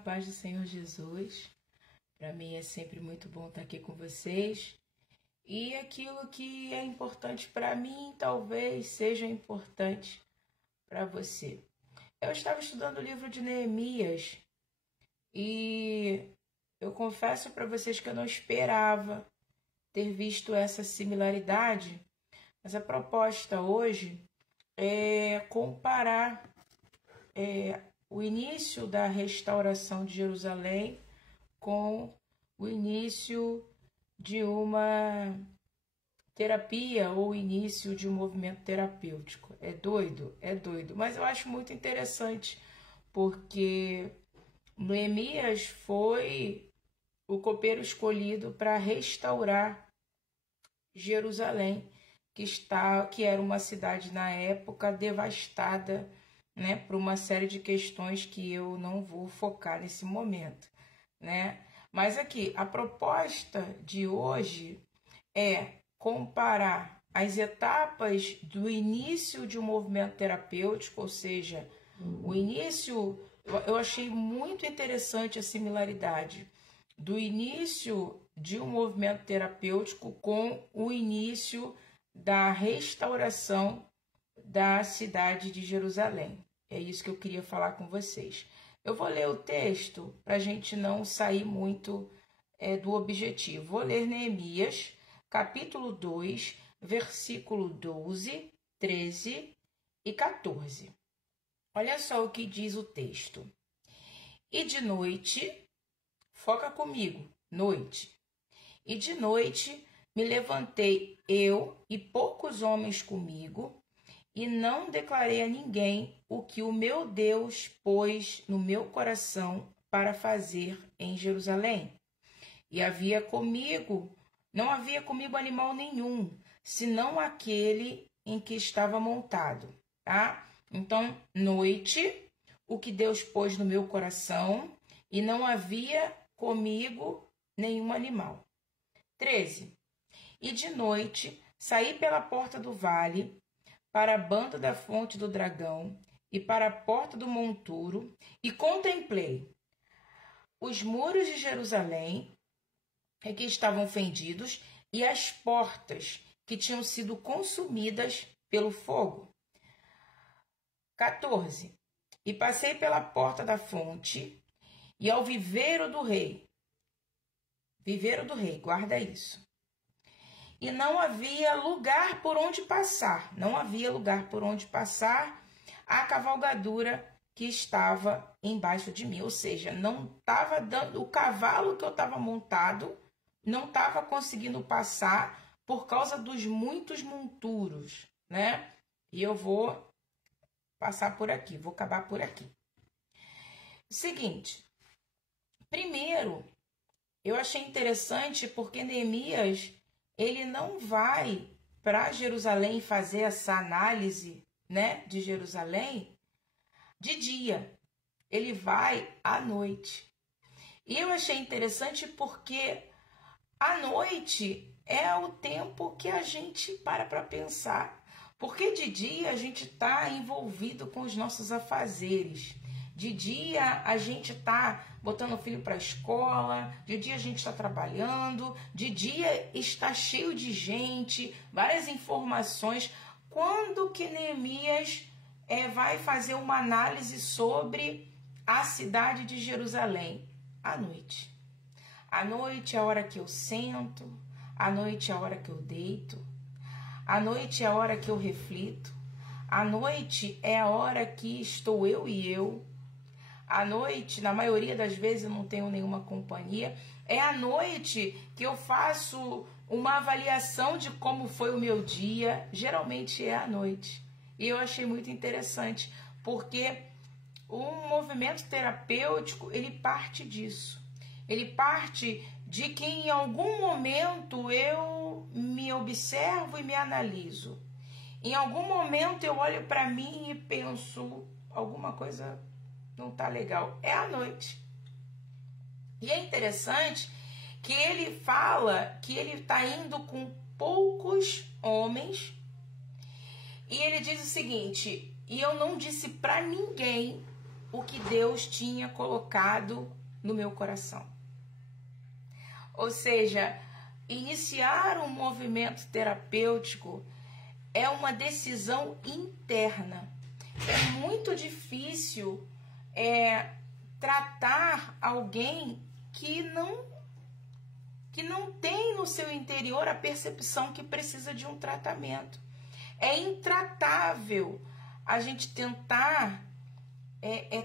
paz do Senhor Jesus. Para mim é sempre muito bom estar aqui com vocês. E aquilo que é importante para mim, talvez seja importante para você. Eu estava estudando o livro de Neemias e eu confesso para vocês que eu não esperava ter visto essa similaridade, mas a proposta hoje é comparar o início da restauração de Jerusalém com o início de uma terapia ou o início de um movimento terapêutico. É doido, mas eu acho muito interessante, porque Neemias foi o copeiro escolhido para restaurar Jerusalém, que era uma cidade na época devastada, né, por uma série de questões que eu não vou focar nesse momento, né? Mas aqui, a proposta de hoje é comparar as etapas do início de um movimento terapêutico, ou seja, o início, eu achei muito interessante a similaridade do início de um movimento terapêutico com o início da restauração da cidade de Jerusalém. É isso que eu queria falar com vocês. Eu vou ler o texto para a gente não sair muito do objetivo. Vou ler Neemias, capítulo 2, versículo 12, 13 e 14. Olha só o que diz o texto. E de noite, foca comigo, noite. E de noite me levantei eu e poucos homens comigo, e não declarei a ninguém o que o meu Deus pôs no meu coração para fazer em Jerusalém. E não havia comigo animal nenhum, senão aquele em que estava montado, tá? Então, noite, o que Deus pôs no meu coração, e não havia comigo nenhum animal. 13. E de noite saí pela porta do vale, para a banda da fonte do dragão e para a porta do monturo, e contemplei os muros de Jerusalém que estavam fendidos e as portas que tinham sido consumidas pelo fogo. 14. E passei pela porta da fonte e ao viveiro do rei, guarda isso. E não havia lugar por onde passar, a cavalgadura que estava embaixo de mim. Ou seja, não estava dando, o cavalo que eu estava montado não estava conseguindo passar por causa dos muitos monturos, né? E eu vou passar por aqui, vou acabar por aqui. Seguinte, primeiro, eu achei interessante porque Neemias, ele não vai para Jerusalém fazer essa análise, né, de Jerusalém de dia. Ele vai à noite. E eu achei interessante porque à noite é o tempo que a gente para pensar. Porque de dia a gente está envolvido com os nossos afazeres. De dia a gente está botando o filho para a escola, de dia a gente está trabalhando, de dia está cheio de gente, várias informações. Quando que Neemias vai fazer uma análise sobre a cidade de Jerusalém? À noite. À noite é a hora que eu sento, à noite é a hora que eu deito, à noite é a hora que eu reflito, à noite é a hora que estou eu e eu. À noite, na maioria das vezes, eu não tenho nenhuma companhia. É à noite que eu faço uma avaliação de como foi o meu dia. Geralmente é à noite. E eu achei muito interessante, porque o movimento terapêutico, ele parte disso. Ele parte de que em algum momento eu me observo e me analiso. Em algum momento eu olho para mim e penso, alguma coisa não tá legal. É à noite. E é interessante que ele fala que ele está indo com poucos homens. E ele diz o seguinte: e eu não disse para ninguém o que Deus tinha colocado no meu coração. Ou seja, iniciar um movimento terapêutico é uma decisão interna. É muito difícil tratar alguém que não tem no seu interior a percepção que precisa de um tratamento. É intratável a gente tentar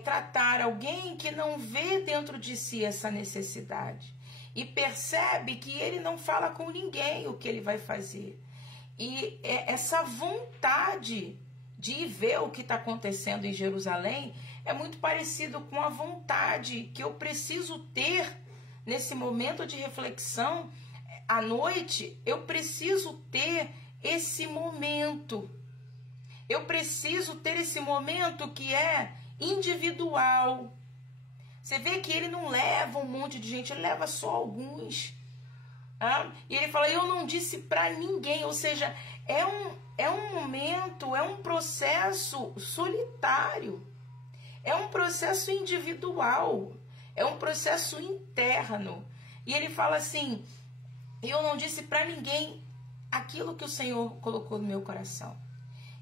tratar alguém que não vê dentro de si essa necessidade e percebe que ele não fala com ninguém o que ele vai fazer. E essa vontade de ver o que está acontecendo em Jerusalém é muito parecido com a vontade que eu preciso ter nesse momento de reflexão. À noite, eu preciso ter esse momento. Eu preciso ter esse momento que é individual. Você vê que ele não leva um monte de gente, ele leva só alguns. E ele fala, eu não disse para ninguém. Ou seja, é um momento, é um processo solitário. É um processo individual. É um processo interno. E ele fala assim, eu não disse para ninguém aquilo que o Senhor colocou no meu coração.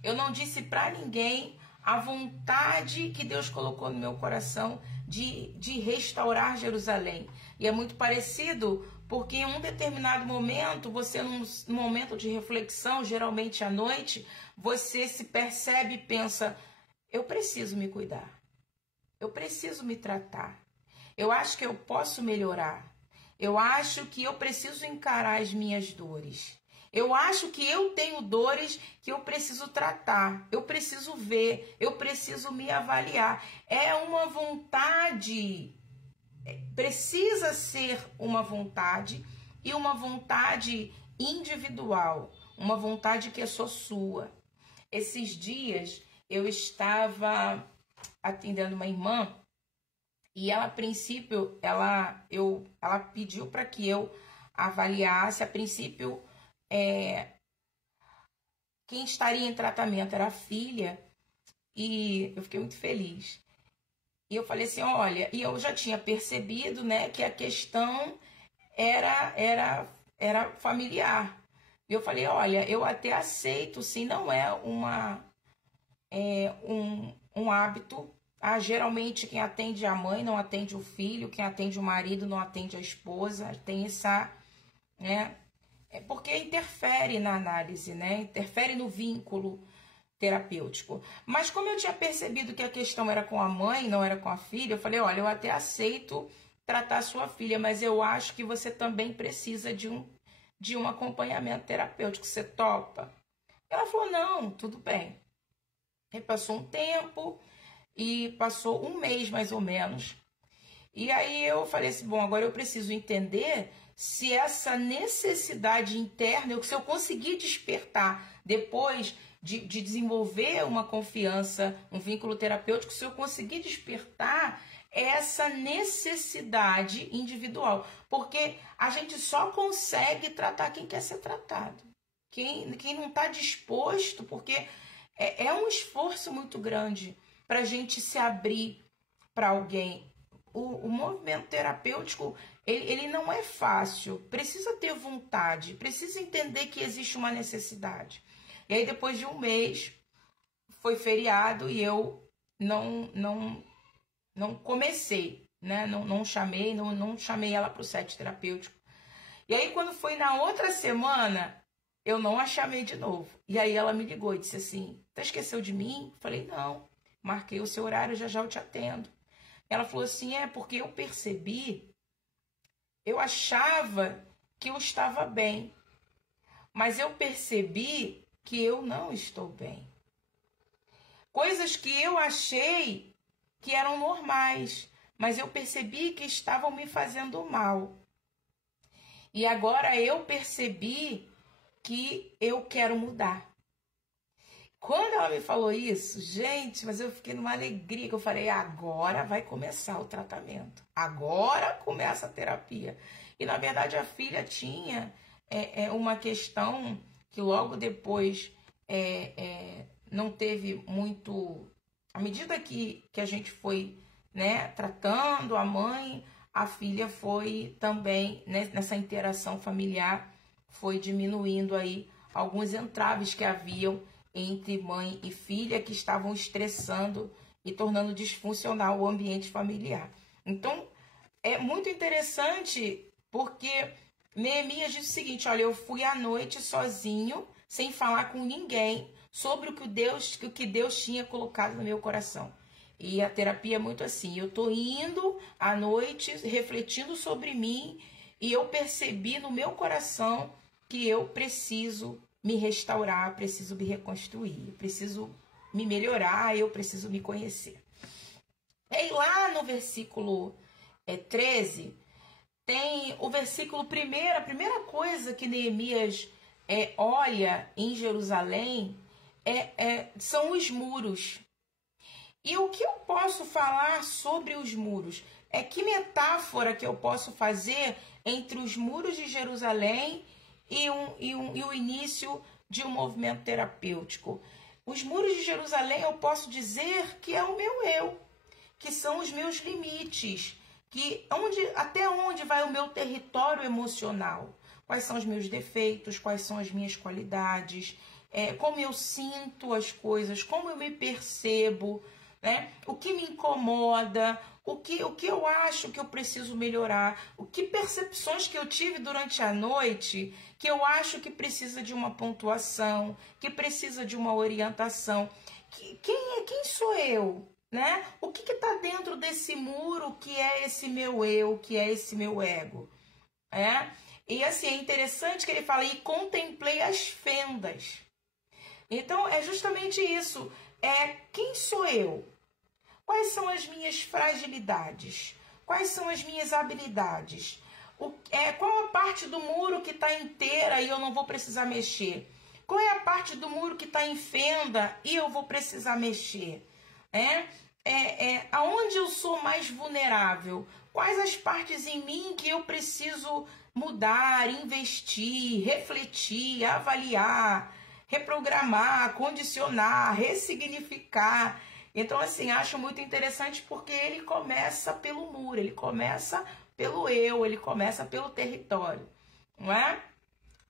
Eu não disse para ninguém a vontade que Deus colocou no meu coração de restaurar Jerusalém. E é muito parecido, porque em um determinado momento, você num momento de reflexão, geralmente à noite, você se percebe e pensa, eu preciso me cuidar. Eu preciso me tratar. Eu acho que eu posso melhorar. Eu acho que eu preciso encarar as minhas dores. Eu acho que eu tenho dores que eu preciso tratar, eu preciso ver, eu preciso me avaliar. É uma vontade, precisa ser uma vontade e uma vontade individual, uma vontade que é só sua. Esses dias eu estava atendendo uma irmã e ela, a princípio, ela pediu para que eu avaliasse, a princípio, quem estaria em tratamento era a filha, e eu fiquei muito feliz. E eu falei assim, olha, e eu já tinha percebido, né, que a questão era familiar. E eu falei, olha, eu até aceito, sim, não é um hábito. Geralmente quem atende a mãe não atende o filho, quem atende o marido não atende a esposa, tem essa, né? Porque interfere na análise, né? Interfere no vínculo terapêutico. Mas como eu tinha percebido que a questão era com a mãe, não era com a filha, eu falei, olha, eu até aceito tratar a sua filha, mas eu acho que você também precisa de um acompanhamento terapêutico. Você topa? Ela falou, não, tudo bem. Aí passou um tempo, e passou um mês mais ou menos. E aí eu falei assim, bom, agora eu preciso entender se essa necessidade interna, se eu conseguir despertar depois de desenvolver uma confiança, um vínculo terapêutico, se eu conseguir despertar essa necessidade individual. Porque a gente só consegue tratar quem quer ser tratado. Quem não está disposto, porque é um esforço muito grande para a gente se abrir para alguém. O movimento terapêutico, ele não é fácil, precisa ter vontade, precisa entender que existe uma necessidade. E aí depois de um mês, foi feriado e eu não comecei, né? Não chamei ela para o set terapêutico. E aí quando foi na outra semana, eu não a chamei de novo. E aí ela me ligou e disse assim, tá, esqueceu de mim? Falei, não, marquei o seu horário, já eu te atendo. Ela falou assim, porque eu percebi, eu achava que eu estava bem, mas eu percebi que eu não estou bem. Coisas que eu achei que eram normais, mas eu percebi que estavam me fazendo mal. E agora eu percebi que eu quero mudar. Quando ela me falou isso, gente, mas eu fiquei numa alegria, que eu falei, agora vai começar o tratamento. Agora começa a terapia. E, na verdade, a filha tinha uma questão que logo depois não teve muito À medida que a gente foi, né, tratando a mãe, a filha foi também, né, nessa interação familiar, foi diminuindo aí alguns entraves que haviam entre mãe e filha que estavam estressando e tornando disfuncional o ambiente familiar. Então, é muito interessante porque Neemias diz o seguinte: olha, eu fui à noite sozinho, sem falar com ninguém, sobre o que Deus tinha colocado no meu coração. E a terapia é muito assim, eu tô indo à noite, refletindo sobre mim, e eu percebi no meu coração que eu preciso me restaurar, preciso me reconstruir, preciso me melhorar, eu preciso me conhecer. E lá no versículo 13, tem o versículo primeiro, a primeira coisa que Neemias olha em Jerusalém são os muros. E o que eu posso falar sobre os muros? Que metáfora que eu posso fazer entre os muros de Jerusalém e o início de um movimento terapêutico? Os muros de Jerusalém eu posso dizer que é o meu eu, que são os meus limites, que até onde vai o meu território emocional, quais são os meus defeitos, quais são as minhas qualidades, como eu sinto as coisas, como eu me percebo, né? O que me incomoda, o que eu acho que eu preciso melhorar, que percepções que eu tive durante a noite que eu acho que precisa de uma pontuação, que precisa de uma orientação. Quem sou eu? Né? O que está dentro desse muro que é esse meu eu, que é esse meu ego? E assim, é interessante que ele fala, e contemplei as fendas. Então, é justamente isso. Quem sou eu? Quais são as minhas fragilidades? Quais são as minhas habilidades? Qual a parte do muro que está inteira e eu não vou precisar mexer? Qual é a parte do muro que está em fenda e eu vou precisar mexer? Aonde eu sou mais vulnerável? Quais as partes em mim que eu preciso mudar, investir, refletir, avaliar, reprogramar, condicionar, ressignificar? Então, assim, acho muito interessante porque ele começa pelo muro, ele começa pelo eu, ele começa pelo território, não é?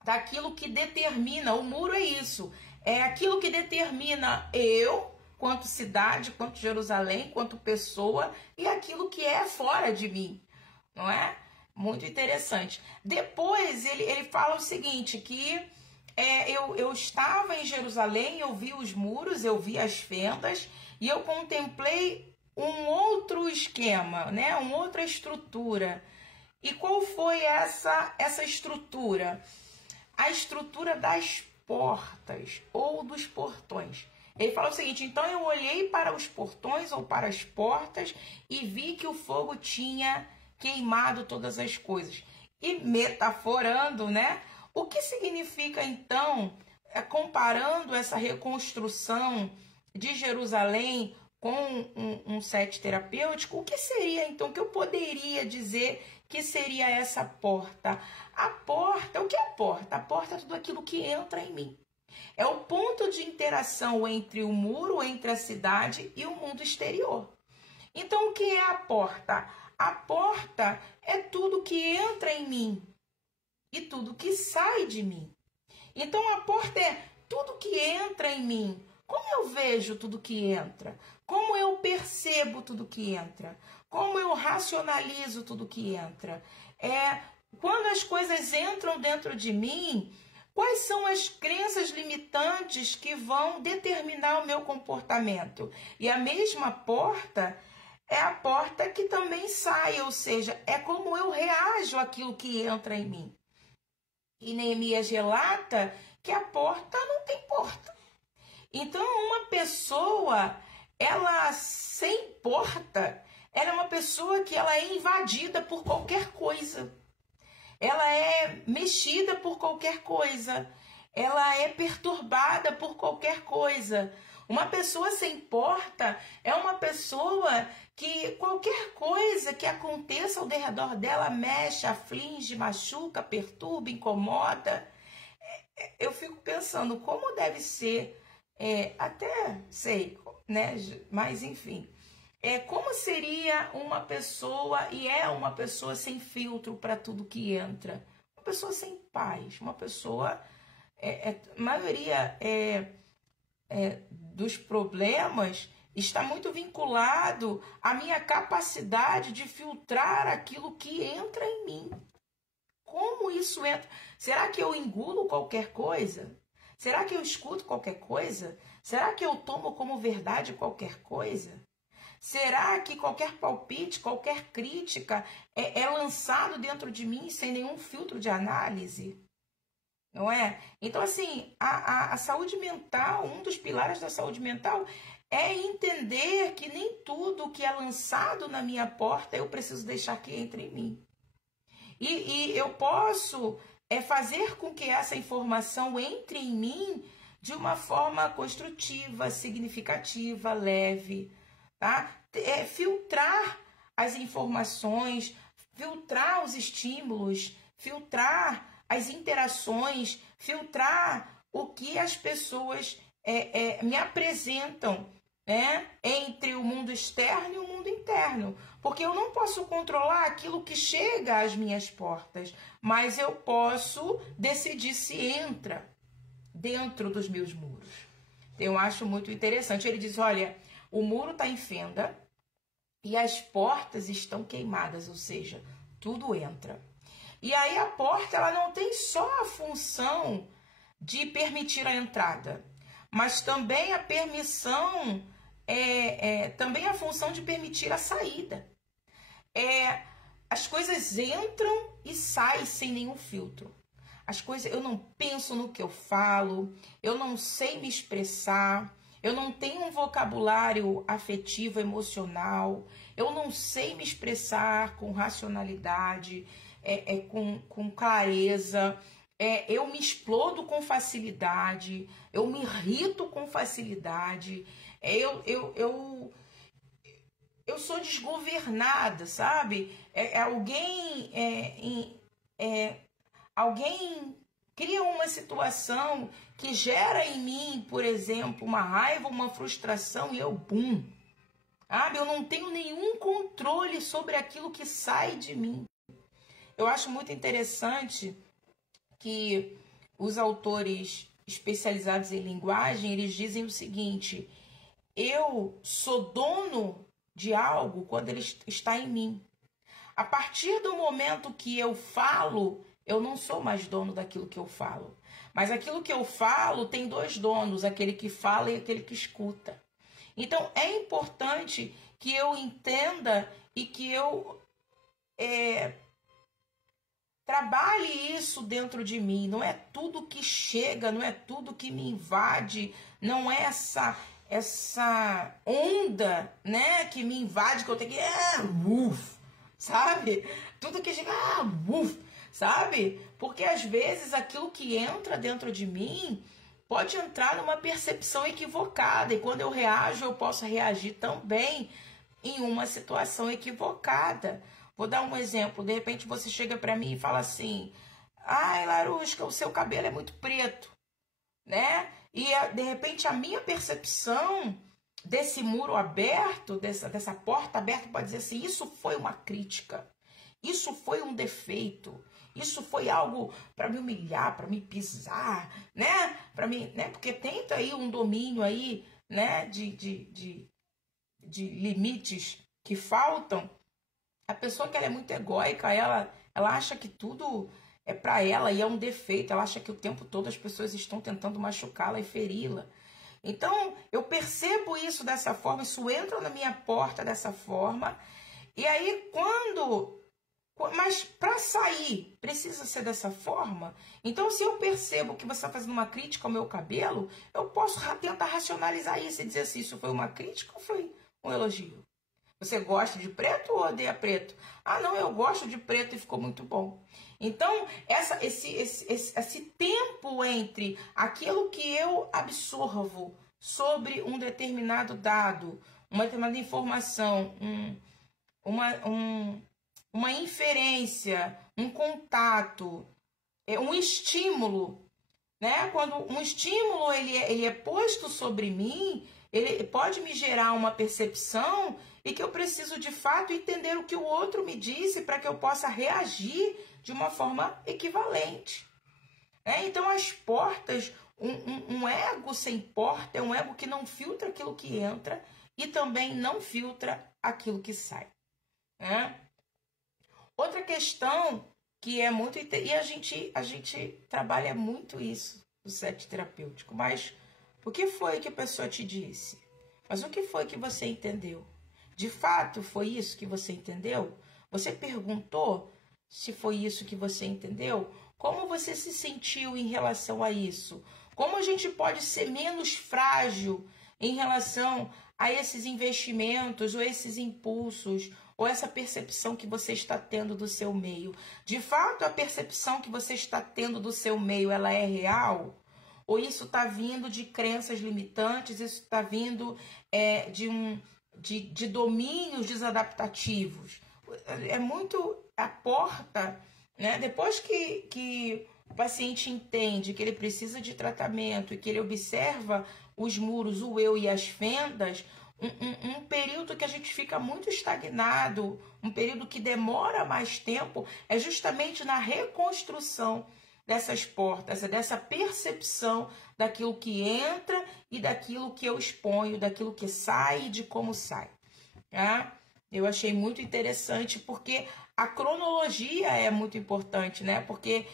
Daquilo que determina, o muro é isso, é aquilo que determina eu, quanto cidade, quanto Jerusalém, quanto pessoa, e aquilo que é fora de mim, não é? Muito interessante. Depois ele fala o seguinte, que eu estava em Jerusalém, eu vi os muros, eu vi as fendas, e eu contemplei um outro esquema, né? Uma outra estrutura. E qual foi essa estrutura? A estrutura das portas ou dos portões. Ele fala o seguinte, então eu olhei para os portões ou para as portas e vi que o fogo tinha queimado todas as coisas. E metaforando, né? O que significa então, comparando essa reconstrução de Jerusalém com um set terapêutico, o que seria então, o que eu poderia dizer que seria essa porta? A porta, o que é a porta? A porta é tudo aquilo que entra em mim. É o ponto de interação entre o muro, entre a cidade e o mundo exterior. Então, o que é a porta? A porta é tudo que entra em mim e tudo que sai de mim. Então, a porta é tudo que entra em mim. Como eu vejo tudo que entra? Como eu percebo tudo que entra? Como eu racionalizo tudo que entra? Quando as coisas entram dentro de mim, quais são as crenças limitantes que vão determinar o meu comportamento? E a mesma porta é a porta que também sai, ou seja, é como eu reajo àquilo que entra em mim. E Neemias relata que a porta não tem porta. Então, uma pessoa, ela sem porta, ela é uma pessoa que ela é invadida por qualquer coisa. Ela é mexida por qualquer coisa. Ela é perturbada por qualquer coisa. Uma pessoa sem porta é uma pessoa que qualquer coisa que aconteça ao redor dela mexe, aflige, machuca, perturba, incomoda. Eu fico pensando como deve ser até sei, né? Mas enfim, como seria uma pessoa, e é uma pessoa sem filtro para tudo que entra, uma pessoa sem paz, uma pessoa, a maioria dos problemas está muito vinculado à minha capacidade de filtrar aquilo que entra em mim. Como isso entra? Será que eu engulo qualquer coisa? Será que eu escuto qualquer coisa? Será que eu tomo como verdade qualquer coisa? Será que qualquer palpite, qualquer crítica é lançado dentro de mim sem nenhum filtro de análise? Não é? Então, assim, a saúde mental, um dos pilares da saúde mental é entender que nem tudo que é lançado na minha porta eu preciso deixar que entre em mim. E eu posso fazer com que essa informação entre em mim de uma forma construtiva, significativa, leve, tá? Filtrar as informações, filtrar os estímulos, filtrar as interações, filtrar o que as pessoas me apresentam, né? Entre o mundo externo e o mundo interno. Porque eu não posso controlar aquilo que chega às minhas portas, mas eu posso decidir se entra dentro dos meus muros. Eu acho muito interessante. Ele diz, olha, o muro está em fenda e as portas estão queimadas, ou seja, tudo entra. E aí a porta, ela não tem só a função de permitir a entrada, mas também a permissão, também a função de permitir a saída. As coisas entram e saem sem nenhum filtro. As coisas, eu não penso no que eu falo, eu não sei me expressar, eu não tenho um vocabulário afetivo, emocional, eu não sei me expressar com racionalidade, com clareza, eu me explodo com facilidade, eu me irrito com facilidade, eu sou desgovernada, sabe? Alguém cria uma situação que gera em mim, por exemplo, uma raiva, uma frustração, e eu, bum, sabe? Eu não tenho nenhum controle sobre aquilo que sai de mim. Eu acho muito interessante que os autores especializados em linguagem, eles dizem o seguinte: eu sou dono de algo quando ele está em mim. A partir do momento que eu falo, eu não sou mais dono daquilo que eu falo. Mas aquilo que eu falo tem dois donos, aquele que fala e aquele que escuta. Então, é importante que eu entenda e que eu trabalhe isso dentro de mim. Não é tudo que chega, não é tudo que me invade, não é essa onda, né, que me invade, que eu tenho que... sabe? Tudo que chega... sabe? Porque às vezes aquilo que entra dentro de mim pode entrar numa percepção equivocada. E quando eu reajo, eu posso reagir também em uma situação equivocada. Vou dar um exemplo. De repente você chega para mim e fala assim: ai, Larusca, o seu cabelo é muito preto, né? E de repente a minha percepção desse muro aberto, dessa porta aberta, pode dizer assim: isso foi uma crítica, isso foi um defeito, isso foi algo para me humilhar, para me pisar, né? Para mim, né? Porque tem aí um domínio aí, né? De limites que faltam. A pessoa que ela é muito egóica, ela acha que tudo é para ela e é um defeito. Ela acha que o tempo todo as pessoas estão tentando machucá-la e feri-la. Então, eu percebo isso dessa forma, isso entra na minha porta dessa forma. E aí, mas para sair, precisa ser dessa forma? Então, se eu percebo que você está fazendo uma crítica ao meu cabelo, eu posso tentar racionalizar isso e dizer assim: isso foi uma crítica ou foi um elogio? Você gosta de preto ou odeia preto? Ah, não, eu gosto de preto e ficou muito bom. Então, esse tempo entre aquilo que eu absorvo sobre um determinado dado, uma determinada informação, uma inferência, um contato, um estímulo, né? Quando um estímulo ele é posto sobre mim, ele pode me gerar uma percepção e que eu preciso de fato entender o que o outro me disse para que eu possa reagir de uma forma equivalente. Então as portas, um ego sem porta é um ego que não filtra aquilo que entra e também não filtra aquilo que sai. Outra questão que é muito... E a gente trabalha muito isso no set terapêutico, mas o que foi que a pessoa te disse? Mas o que foi que você entendeu? De fato, foi isso que você entendeu? Você perguntou se foi isso que você entendeu? Como você se sentiu em relação a isso? Como a gente pode ser menos frágil em relação a esses investimentos ou esses impulsos ou essa percepção que você está tendo do seu meio? De fato, a percepção que você está tendo do seu meio, ela é real? Ou isso está vindo de crenças limitantes, isso está vindo de domínios desadaptativos? É muito a porta, né? Depois que o paciente entende que ele precisa de tratamento e que ele observa os muros, o eu e as fendas, um período que a gente fica muito estagnado, um período que demora mais tempo, é justamente na reconstrução dessas portas, dessa percepção daquilo que entra e daquilo que eu exponho, daquilo que sai e de como sai. Eu achei muito interessante porque a cronologia é muito importante, né? Porque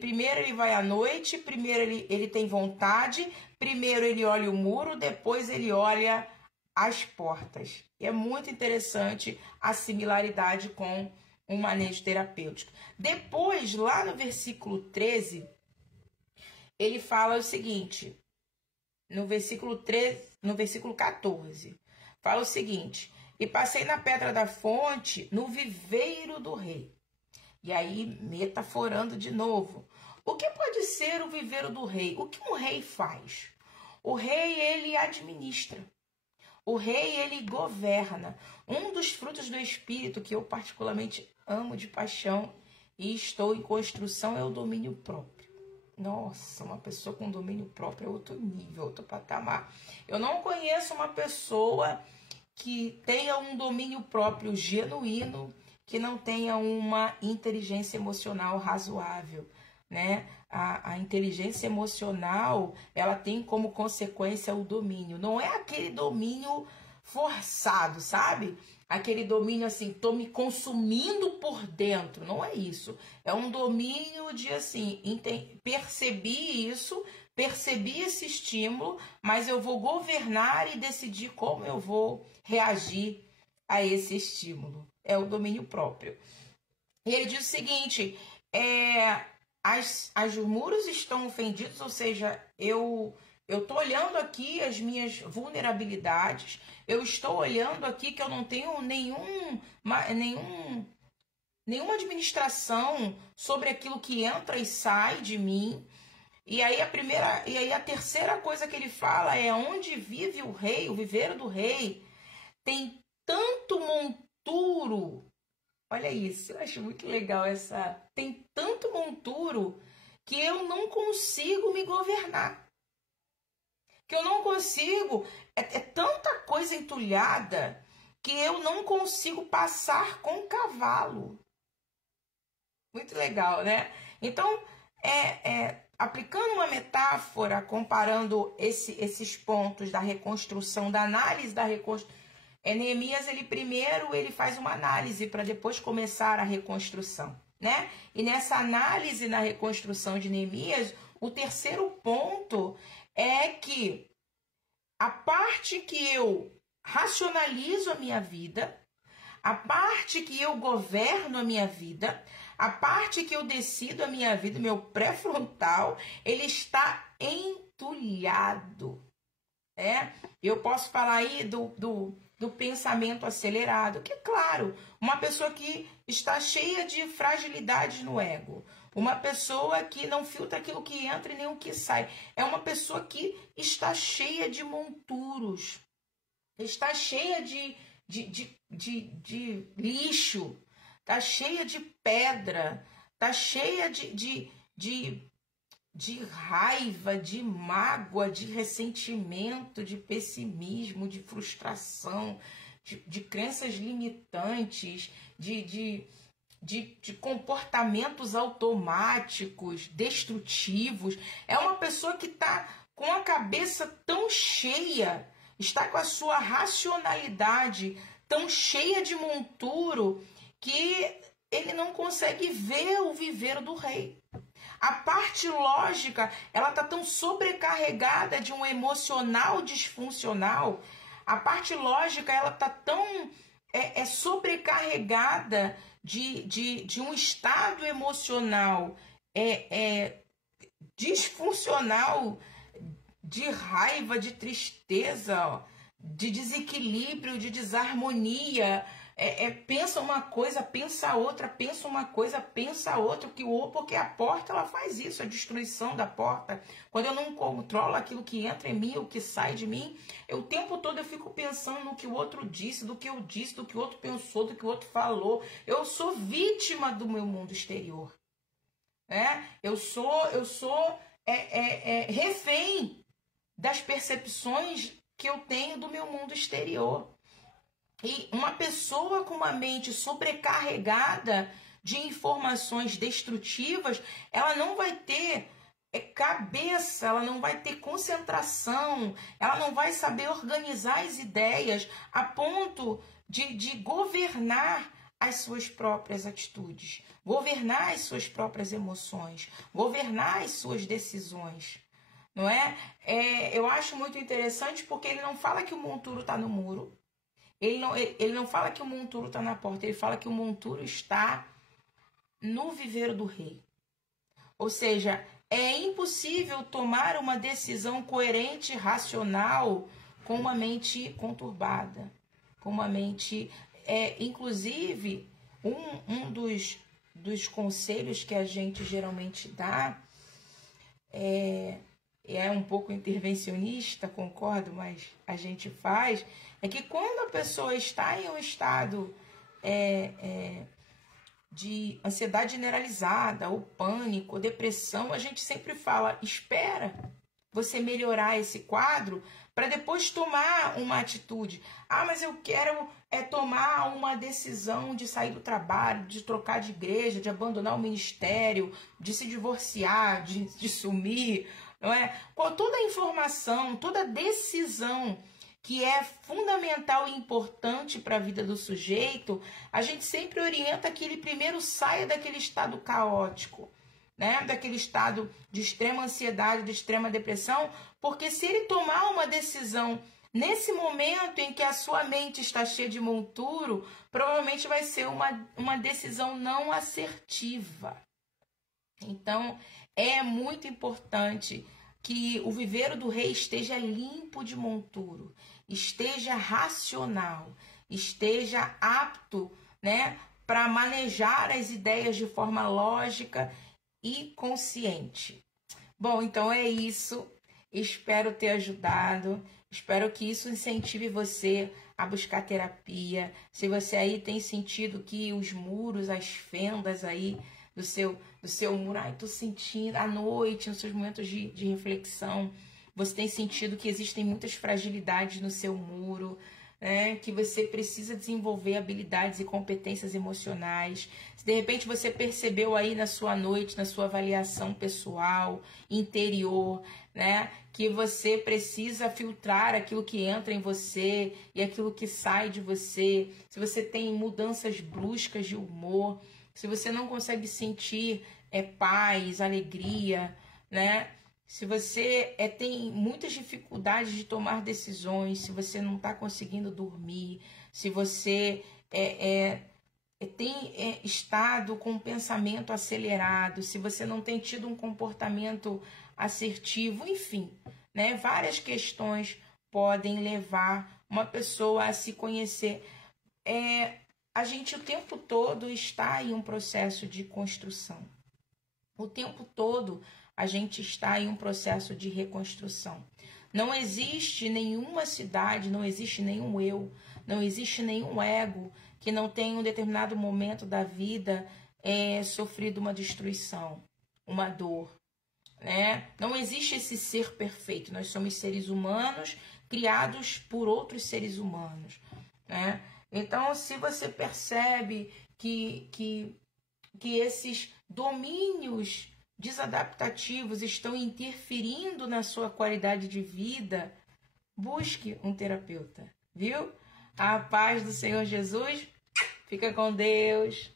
primeiro ele vai à noite, primeiro ele tem vontade, primeiro ele olha o muro, depois ele olha as portas. E é muito interessante a similaridade com um manejo terapêutico. Depois, lá no versículo 13, ele fala o seguinte, no versículo 14, fala o seguinte: e passei na pedra da fonte, no viveiro do rei. E aí, metaforando de novo. O que pode ser o viveiro do rei? O que um rei faz? O rei, ele administra. O rei, ele governa. Um dos frutos do Espírito que eu particularmente amo de paixão e estou em construção é o domínio próprio. Nossa, uma pessoa com domínio próprio é outro nível, outro patamar. Eu não conheço uma pessoa que tenha um domínio próprio genuíno, que não tenha uma inteligência emocional razoável, né? A inteligência emocional, ela tem como consequência o domínio. Não é aquele domínio forçado, sabe? Aquele domínio assim, tô me consumindo por dentro. Não é isso. É um domínio de assim, percebi isso, percebi esse estímulo, mas eu vou governar e decidir como eu vou reagir a esse estímulo. É o domínio próprio. E ele diz o seguinte, os muros estão ofendidos, ou seja, eu estou olhando aqui as minhas vulnerabilidades, eu estou olhando aqui que eu não tenho nenhuma administração sobre aquilo que entra e sai de mim. E aí a terceira coisa que ele fala é: onde vive o rei, o viveiro do rei, tem tanto monturo. Olha isso, eu acho muito legal tem tanto monturo que eu não consigo me governar. Que eu não consigo, é tanta coisa entulhada que eu não consigo passar com o cavalo. Muito legal, né? Então, aplicando uma metáfora, comparando esses pontos da reconstrução, da análise da reconstrução, Neemias, ele faz uma análise para depois começar a reconstrução, né? E nessa análise na reconstrução de Neemias, o terceiro ponto é que a parte que eu racionalizo a minha vida, a parte que eu governo a minha vida, a parte que eu decido a minha vida, meu pré-frontal, ele está entulhado. Eu posso falar aí do pensamento acelerado, que é claro, uma pessoa que está cheia de fragilidades no ego, uma pessoa que não filtra aquilo que entra e nem o que sai, é uma pessoa que está cheia de monturos, está cheia de lixo, está cheia de pedra, está cheia de de raiva, de mágoa, de ressentimento, de pessimismo, de frustração, de crenças limitantes, de comportamentos automáticos, destrutivos. É uma pessoa que está com a cabeça tão cheia, está com a sua racionalidade tão cheia de monturo, que ele não consegue ver o viver do rei. A parte lógica, ela está tão sobrecarregada de um emocional disfuncional. A parte lógica, ela está tão sobrecarregada de um estado emocional disfuncional, de raiva, de tristeza, de desequilíbrio, de desarmonia. Pensa uma coisa, pensa outra, pensa uma coisa, pensa outra, porque a porta ela faz isso, a destruição da porta. Quando eu não controlo aquilo que entra em mim, o que sai de mim, o tempo todo eu fico pensando no que o outro disse, do que eu disse, do que o outro pensou, do que o outro falou. Eu sou vítima do meu mundo exterior. Eu sou refém das percepções que eu tenho do meu mundo exterior. E uma pessoa com uma mente sobrecarregada de informações destrutivas, ela não vai ter cabeça, ela não vai ter concentração, ela não vai saber organizar as ideias a ponto de governar as suas próprias atitudes, governar as suas próprias emoções, governar as suas decisões. Não é? Eu acho muito interessante porque ele não fala que o monturo está no muro. Ele não fala que o monturo está na porta, ele fala que o monturo está no viveiro do rei. Ou seja, é impossível tomar uma decisão coerente e racional com uma mente conturbada, com uma mente... inclusive, um dos conselhos que a gente geralmente dá é um pouco intervencionista, concordo, mas a gente faz, é que quando a pessoa está em um estado de ansiedade generalizada, ou pânico, ou depressão, a gente sempre fala, espera você melhorar esse quadro para depois tomar uma atitude. Mas eu quero tomar uma decisão de sair do trabalho, de trocar de igreja, de abandonar o ministério, de se divorciar, de sumir, não é? Com toda a informação, toda a decisão que é fundamental e importante para a vida do sujeito, a gente sempre orienta que ele primeiro saia daquele estado caótico, né? Daquele estado de extrema ansiedade, de extrema depressão, porque se ele tomar uma decisão nesse momento em que a sua mente está cheia de monturo, provavelmente vai ser uma decisão não assertiva. Então, é muito importante que o viveiro do rei esteja limpo de monturo, esteja racional, esteja apto, né, para manejar as ideias de forma lógica e consciente. Bom, então é isso. Espero ter ajudado. Espero que isso incentive você a buscar terapia. Se você aí tem sentido que os muros, as fendas aí do seu muro, tô sentindo à noite, nos seus momentos de reflexão, você tem sentido que existem muitas fragilidades no seu muro, né? Que você precisa desenvolver habilidades e competências emocionais. Se de repente você percebeu aí na sua noite, na sua avaliação pessoal, interior, né, que você precisa filtrar aquilo que entra em você e aquilo que sai de você, se você tem mudanças bruscas de humor, se você não consegue sentir paz, alegria, né? Se você tem muitas dificuldades de tomar decisões, se você não está conseguindo dormir, se você tem estado com um pensamento acelerado, se você não tem tido um comportamento assertivo, enfim, né? Várias questões podem levar uma pessoa a se conhecer. A gente o tempo todo está em um processo de construção. O tempo todo a gente está em um processo de reconstrução. Não existe nenhuma cidade, não existe nenhum eu, não existe nenhum ego que não tenha em um determinado momento da vida sofrido uma destruição, uma dor, né? Não existe esse ser perfeito. Nós somos seres humanos criados por outros seres humanos, né? Então, se você percebe que esses domínios desadaptativos estão interferindo na sua qualidade de vida, busque um terapeuta, viu? A paz do Senhor Jesus. Fica com Deus.